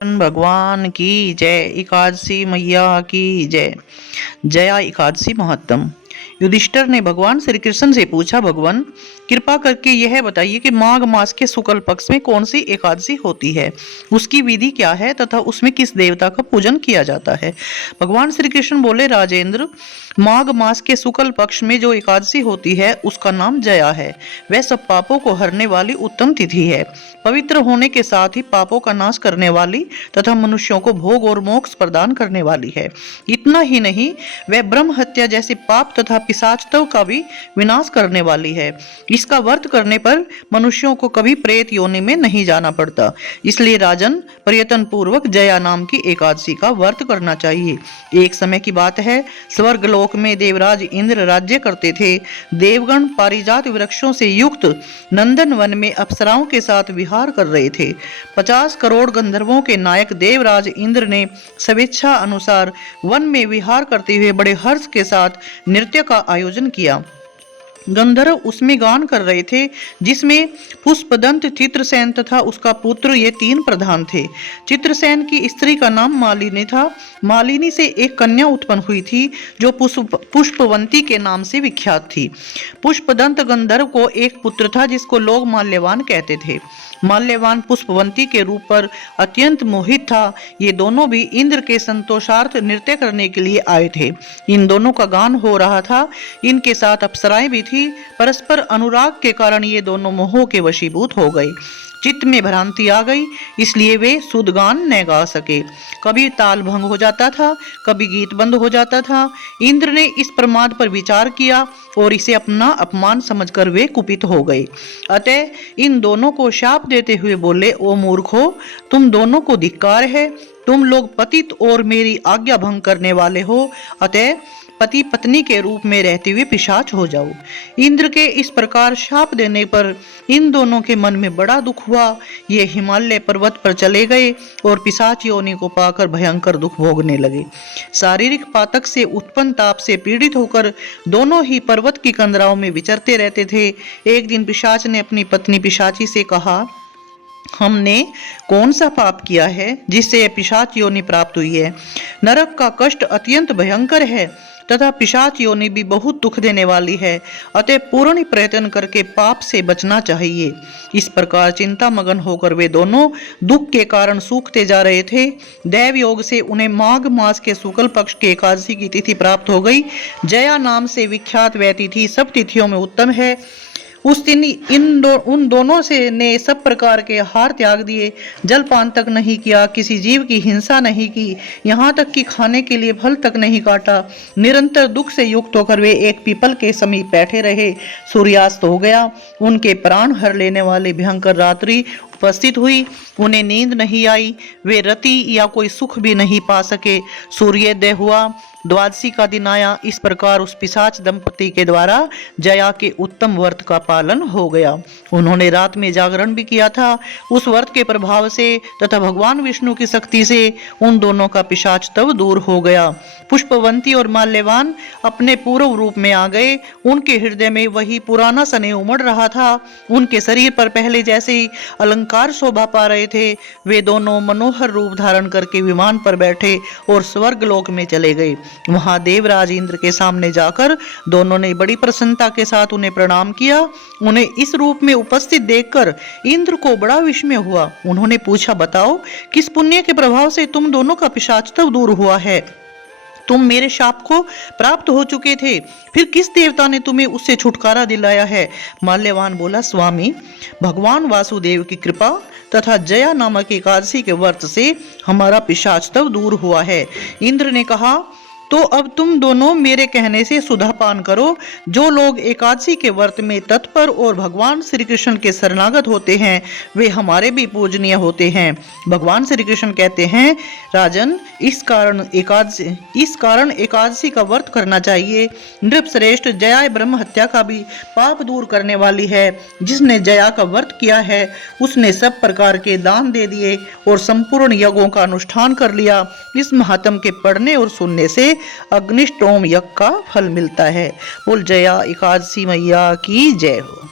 भगवान की जय। एकादशी मैया की जय। जया एकादशी महत्तम। युधिष्ठिर ने भगवान श्री कृष्ण से पूछा, भगवान कृपा करके यह बताइए कि माघ मास के शुक्ल पक्ष में कौन सी एकादशी होती है, उसकी विधि क्या है तथा उसमें किस देवता का पूजन किया जाता है। भगवान श्री कृष्ण बोले, राजेंद्र, माघ मास के शुक्ल पक्ष में जो एकादशी होती है उसका नाम जया है। वह सब पापों को हरने वाली उत्तम तिथि है। पवित्र होने के साथ ही पापों का नाश करने वाली तथा मनुष्यों को भोग और मोक्ष प्रदान करने वाली है। इतना ही नहीं, वह ब्रह्म हत्या जैसे पाप तथा पिशाचत्व का भी विनाश करने वाली है। इसका व्रत करने पर मनुष्यों को कभी प्रेत योनि में नहीं जाना पड़ता। इसलिए राजन, प्रयत्न पूर्वक जया नाम की एकादशी का व्रत करना चाहिए। एक समय की बात है, स्वर्ग लोक में देवराज इंद्र राज्य करते थे। देवगण पारिजात वृक्षों से युक्त नंदन वन में अप्सराओं के साथ विहार कर रहे थे। 50 करोड़ गंधर्वों के नायक देवराज इंद्र ने स्वेच्छा अनुसार वन में विहार करते हुए बड़े हर्ष के साथ नृत्य का आयोजन किया। गंधर्व उसमें गान कर रहे थे, जिसमें पुष्पदंत, चित्रसेन तथा उसका पुत्र ये 3 प्रधान थे। चित्रसेन की स्त्री का नाम मालिनी था। मालिनी से एक कन्या उत्पन्न हुई थी जो पुष्पवंती के नाम से विख्यात थी। पुष्पदंत गंधर्व को एक पुत्र था जिसको लोग माल्यवान कहते थे। माल्यवान पुष्पवंती के रूप पर अत्यंत मोहित था। ये दोनों भी इंद्र के संतोषार्थ नृत्य करने के लिए आए थे। इन दोनों का गान हो रहा था। इनके साथ अप्सराएं भी थी। परस्पर अनुराग के कारण ये दोनों मोह के वशीभूत हो गए। चित्त में भ्रांति आ गई, इसलिए वे शुद्ध गान न गा सके। कभी ताल भंग हो जाता था, कभी गीत बंद हो जाता था। इंद्र ने इस प्रमाद पर विचार किया और इसे अपना अपमान समझकर वे कुपित हो गए। अतः इन दोनों को शाप देते हुए बोले, ओ मूर्खो, तुम दोनों को धिक्कार है। तुम लोग पतित और मेरी आज्ञा भंग करने वाले हो। अतः पति पत्नी के रूप में रहते हुए पिशाच हो जाओ। इंद्र के इस प्रकार शाप देने पर इन दोनों के मन में बड़ा दुख हुआ। ये हिमालय पर्वत पर चले गए और पिशाच योनि को पाकर भयंकर दुख भोगने लगे। शारीरिक पातक से उत्पन्न ताप से पीड़ित होकर दोनों ही पर्वत की कंदराओं में विचरते रहते थे। एक दिन पिशाच ने अपनी पत्नी पिशाची से कहा, हमने कौन सा पाप किया है जिससे यह पिशाच योनि प्राप्त हुई है। नरक का कष्ट अत्यंत भयंकर है तथा पिशाच योनि भी बहुत दुख देने वाली है। अतः पूर्ण प्रयत्न करके पाप से बचना चाहिए। इस प्रकार चिंता मगन होकर वे दोनों दुख के कारण सूखते जा रहे थे। दैव योग से उन्हें माघ मास के शुक्ल पक्ष के एकादशी की तिथि प्राप्त हो गई। जया नाम से विख्यात वह तिथि सब तिथियों में उत्तम है। उस दिन उन दोनों से ने सब प्रकार के आहार त्याग दिए, जलपान तक नहीं किया, किसी जीव की हिंसा नहीं की, यहाँ तक कि खाने के लिए फल तक नहीं काटा। निरंतर दुख से युक्त होकर वे एक पीपल के समीप बैठे रहे। सूर्यास्त हो गया। उनके प्राण हर लेने वाली भयंकर रात्रि उपस्थित हुई। उन्हें नींद नहीं आई। वे रति या कोई सुख भी नहीं पा सके। सूर्योदय हुआ। द्वादशी का दिन आया। इस प्रकार उस पिशाच दंपति के द्वारा जया के उत्तम व्रत का पालन हो गया। उन्होंने रात में जागरण भी किया था। उस व्रत के प्रभाव से तथा भगवान विष्णु की शक्ति से उन दोनों का पिशाच तब दूर हो गया। पुष्पवंती और माल्यवान अपने पूर्व रूप में आ गए। उनके हृदय में वही पुराना स्नेह उमड़ रहा था। उनके शरीर पर पहले जैसे ही अलंकार शोभा पा रहे थे। वे दोनों मनोहर रूप धारण करके विमान पर बैठे और स्वर्ग लोक में चले गए। वहां देवराज इंद्र के सामने जाकर दोनों ने बड़ी प्रसन्नता के साथ उन्हें प्रणाम किया। उन्हें इस रूप में उपस्थित देखकर इंद्र को बड़ा विस्मय हुआ। उन्होंने पूछा, बताओ, किस पुण्य के प्रभाव से तुम दोनों का पिशाचत्व दूर हुआ है। तुम मेरे शाप को प्राप्त हो चुके थे, फिर किस देवता ने तुम्हें उससे छुटकारा दिलाया है। माल्यवान बोला, स्वामी, भगवान वासुदेव की कृपा तथा जया नामक एकादशी के व्रत से हमारा पिशाचत्व दूर हुआ है। इंद्र ने कहा, तो अब तुम दोनों मेरे कहने से सुधा पान करो। जो लोग एकादशी के व्रत में तत्पर और भगवान श्री कृष्ण के शरणागत होते हैं वे हमारे भी पूजनीय होते हैं। भगवान श्री कृष्ण कहते हैं, राजन, इस कारण एकादशी का व्रत करना चाहिए। नृपश्रेष्ठ, जया ब्रह्म हत्या का भी पाप दूर करने वाली है। जिसने जया का व्रत किया है उसने सब प्रकार के दान दे दिए और संपूर्ण यज्ञों का अनुष्ठान कर लिया। इस महात्म के पढ़ने और सुनने से अग्निष्टोम यज्ञ का फल मिलता है। बोल जया एकादशी मैया की जय हो।